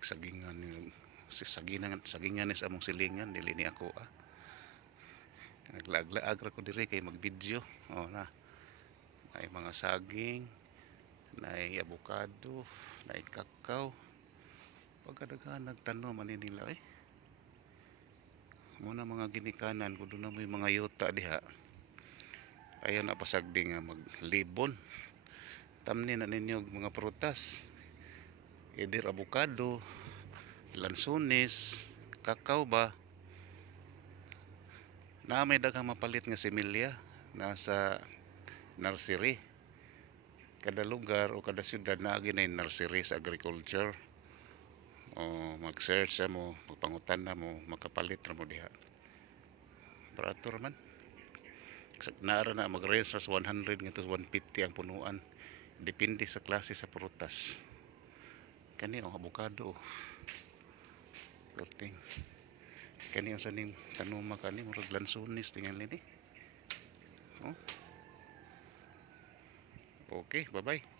Like sagingan ni sagingan sa among silingan dili ni ako naglaag-laag ra ko diri kay mag-video. Na ay mga saging, nay avocado, nay kakao. Pagkadaghan nagtanom ani nila muna mga ginikanan kudo na may mga yuta diha. Ayon na pasagdi nga maglibon. Tamni na ninyo mga prutas. Either avocado, lansones, kakao ba. Na may daghang mapalit nga similya nasa nursery. Kada lugar o kada syudad na ginay nursery sa agriculture. O mag-search mo, magpangutan na mo, makapalit na mo diha. Barato man. Naara na mag-range sa 100 ngadto 150 ang punuan. Depende sa klase sa prutas. Kani ang avocado. Korting. Kani ang saning tanuma kani murag lansones tingali ni. Okay, bye-bye.